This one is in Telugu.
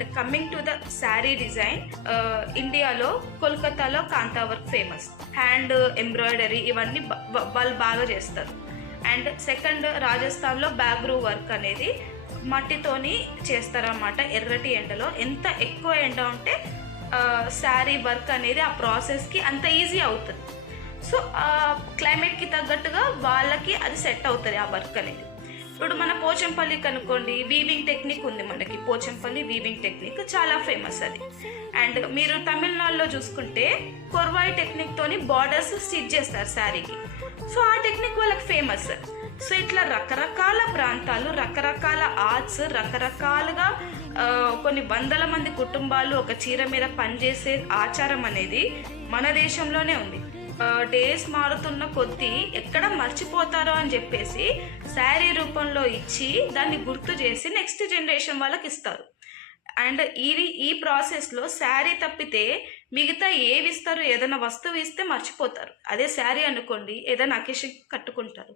And coming to the sari design, ఇండియాలో కోల్కతాలో కాంతా వర్క్ ఫేమస్. హ్యాండ్ ఎంబ్రాయిడరీ ఇవన్నీ వాళ్ళు బాగా చేస్తారు. అండ్ సెకండ్, రాజస్థాన్లో బ్యాగ్రూ వర్క్ అనేది మట్టితోని చేస్తారన్నమాట. ఎర్రటి ఎండలో ఎంత ఎక్కువ ఎండ ఉంటే శారీ వర్క్ అనేది ఆ ప్రాసెస్కి అంత ఈజీ అవుతుంది. సో క్లైమేట్కి తగ్గట్టుగా వాళ్ళకి అది సెట్ అవుతుంది ఆ వర్క్ అనేది. ఇప్పుడు మన పోచంపల్లికి అనుకోండి, వీవింగ్ టెక్నిక్ ఉంది మనకి. పోచంపల్లి వీవింగ్ టెక్నిక్ చాలా ఫేమస్ అది. అండ్ మీరు తమిళనాడులో చూసుకుంటే కొర్వాయి టెక్నిక్తోని బార్డర్స్ స్టిచ్ చేస్తారు శారీకి. సో ఆ టెక్నిక్ వాళ్ళకి ఫేమస్. సో ఇట్లా రకరకాల ప్రాంతాలు, రకరకాల ఆర్ట్స్, రకరకాలుగా కొన్ని వందల మంది కుటుంబాలు ఒక చీర మీద పనిచేసే ఆచారం అనేది మన దేశంలోనే ఉంది. డేస్ మారుతున్న కొద్దీ ఎక్కడ మర్చిపోతారో అని చెప్పేసి శారీ రూపంలో ఇచ్చి దాన్ని గుర్తు చేసి నెక్స్ట్ జనరేషన్ వాళ్ళకి ఇస్తారు. అండ్ ఈ ప్రాసెస్లో శారీ తప్పితే మిగతా ఏవి ఇస్తారు? ఏదైనా వస్తువు ఇస్తే మర్చిపోతారు. అదే శారీ అనుకోండి, ఏదైనా అకేషన్ కట్టుకుంటారు.